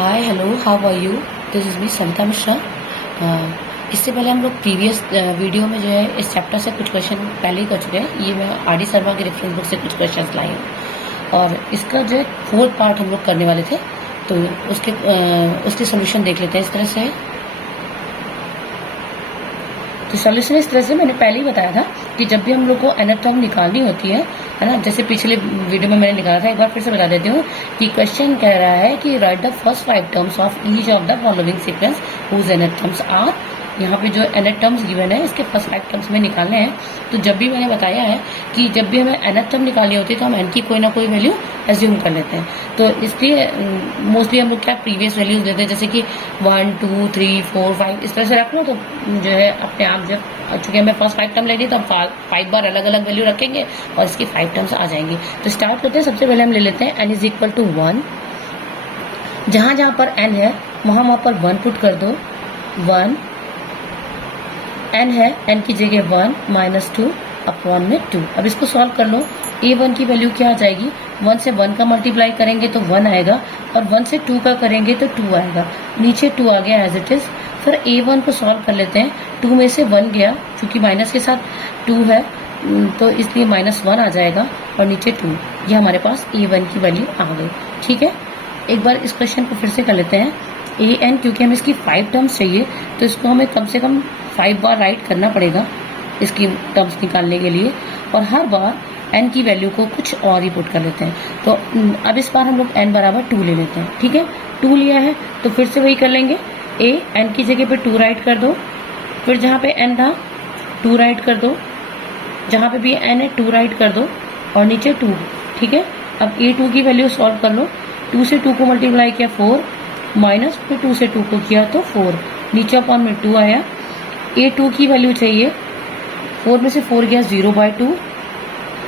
Hi hello how are you. This is me Savita Mishra. इससे पहले हम लोग प्रीवियस वीडियो में जो है इस चैप्टर से कुछ क्वेश्चन पहले ही कर चुके हैं। ये मैं आर.डी. शर्मा के रेफरेंस बुक से कुछ क्वेश्चन लाई हूँ और इसका जो है फोर्थ पार्ट हम लोग करने वाले थे, तो उसके सोल्यूशन देख लेते हैं। इस तरह से तो सॉल्यूशन इस तरह से मैंने पहले ही बताया था कि जब भी हम लोग को nth टर्म निकालनी होती है ना, जैसे पिछले वीडियो में मैंने निकाला था, एक बार फिर से बता देती हूँ कि क्वेश्चन कह रहा है कि write the first 5 terms of each of the following sequence whose nth terms are. यहाँ पे जो nth टर्म्स गिवन है इसके फर्स्ट 5 टर्म्स में निकालने हैं। तो जब भी मैंने बताया है कि जब भी हमें nth टर्म निकालनी होती है तो हम n की कोई ना कोई वैल्यू एज्यूम कर लेते हैं। तो इसलिए मोस्टली हम लोग क्या प्रीवियस वैल्यूज लेते हैं, जैसे कि 1 2 3 4 5 इस तरह से रख लो, तो जो है अपने आप जब चूंकि हमें फर्स्ट 5 टर्म लेनी है तो हम 5 बार अलग अलग वैल्यू रखेंगे और इसकी 5 टर्म्स आ जाएंगी। तो स्टार्ट करते हैं। सबसे पहले हम ले लेते हैं n इज इक्वल टू 1। जहां जहां पर n है वहां पर 1 पुट कर दो। 1 n है, n की जगह 1 माइनस 2 अपॉन में 2। अब इसको सॉल्व कर लो। a1 की वैल्यू क्या आ जाएगी, 1 से 1 का मल्टीप्लाई करेंगे तो 1 आएगा और 1 से 2 का करेंगे तो 2 आएगा। नीचे 2 आ गया एज इट इज। फिर a1 को सॉल्व कर लेते हैं। 2 में से 1 गया, क्योंकि माइनस के साथ 2 है तो इसलिए -1 आ जाएगा और नीचे 2। ये हमारे पास a1 की वैल्यू आ गई। ठीक है, एक बार इस क्वेश्चन को फिर से कर लेते हैं। an, क्योंकि हमें इसकी 5 टर्म्स चाहिए तो इसको हमें कम से कम 5 बार राइट करना पड़ेगा इसकी टर्म्स निकालने के लिए, और हर बार n की वैल्यू को कुछ और ही पुट कर लेते हैं। तो अब इस बार हम लोग n बराबर 2 ले लेते हैं। ठीक है, 2 लिया है तो फिर से वही कर लेंगे। n की जगह पे 2 राइट कर दो, फिर जहाँ पे n था 2 राइट कर दो, जहाँ पे भी n है 2 राइट कर दो और नीचे 2। ठीक है, अब a2 की वैल्यू सॉल्व कर लो। 2 से 2 को मल्टीप्लाई किया 4, माइनस फिर 2 से 2 को किया तो 4, नीचे अपॉन में 2 आया। a2 की वैल्यू चाहिए, 4 में से 4 गया 0/2,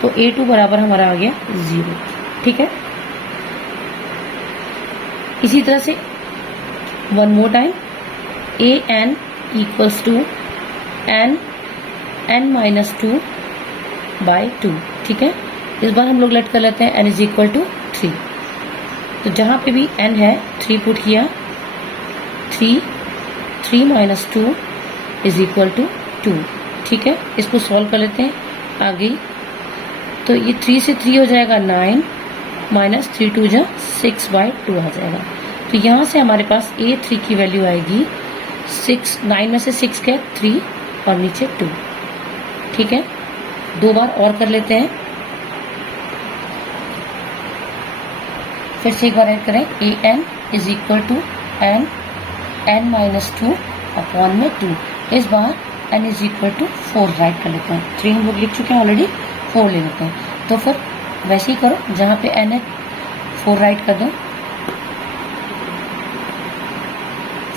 तो a2 बराबर हमारा आ गया 0। ठीक है, इसी तरह से one more time an equals to n minus 2/2। ठीक है, इस बार हम लोग लेट कर लेते हैं n इज इक्वल टू 3। तो जहाँ पे भी n है 3 पुट किया, 3 माइनस 2 इज इक्वल टू 2। ठीक है, इसको सॉल्व कर लेते हैं। आ गई तो ये 3 से 3 हो जाएगा 9 माइनस 3 2 जा 6/2 आ जाएगा। तो यहाँ से हमारे पास a3 की वैल्यू आएगी 6। 9 में से 6 गया 3 और नीचे 2। ठीक है, 2 बार और कर लेते हैं। फिर से एक बार ऐड करें। an is equal to n minus 2 upon में 2। इस बार n is equal to 4 write कर लेते हैं। 3 हम लोग लिख चुके हैं ऑलरेडी, 4 ले लेते हैं। तो फिर वैसे ही करो, जहाँ पे n है 4 राइट कर दो।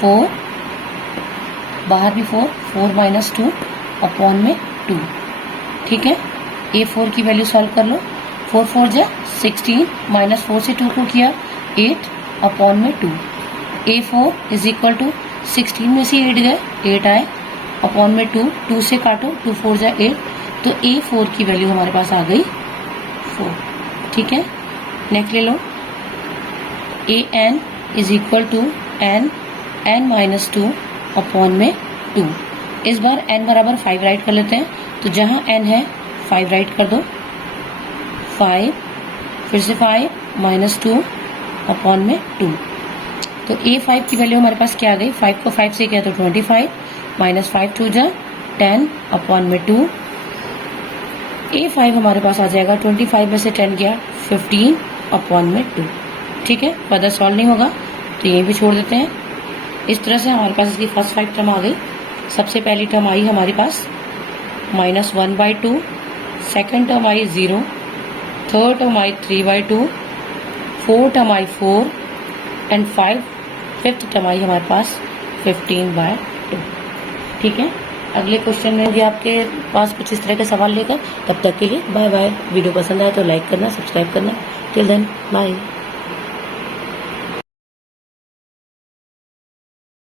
4 बाहर भी 4 माइनस 2 अपॉन में 2। ठीक है, a4 की वैल्यू सॉल्व कर लो। 4 4 जा 16, माइनस 4 से 2 को किया 8 अपॉन में 2। a4 इज इक्वल टू 16 में से 8 गए 8 आए अपॉन में 2 से काटो, 2 4 जा 8, तो a4 की वैल्यू हमारे पास आ गई 4। ठीक है, नेक्स्ट ले लो। an is equal to n minus 2 upon में 2। इस बार n बराबर 5 राइट कर लेते हैं। तो जहाँ n है 5 राइट कर दो। 5 फिर से 5 माइनस 2 अपॉन में 2। तो a5 की वैल्यू हमारे पास क्या आ गई, 5 को 5 से किया तो 25 माइनस 5 2 जा 10 अपॉन में 2। a5 हमारे पास आ जाएगा 25 में से 10 गया 15 अपॉन में 2। ठीक है, फर्दर सॉल्व नहीं होगा तो यहीं भी छोड़ देते हैं। इस तरह से हमारे पास इसकी फर्स्ट 5 टर्म आ गई। सबसे पहली टर्म आई हमारे पास -1/2, सेकेंड टर्म आई 0, थर्ड टर्म आई 3/2, फोर्थ टर्म आई 4 एंड फिफ्थ टर्म आई हमारे पास 15/2। ठीक है, अगले क्वेश्चन में भी आपके पास कुछ इस तरह के सवाल लेकर। तब तक के लिए बाय बाय। वीडियो पसंद आए तो लाइक करना, सब्सक्राइब करना। Till then bye.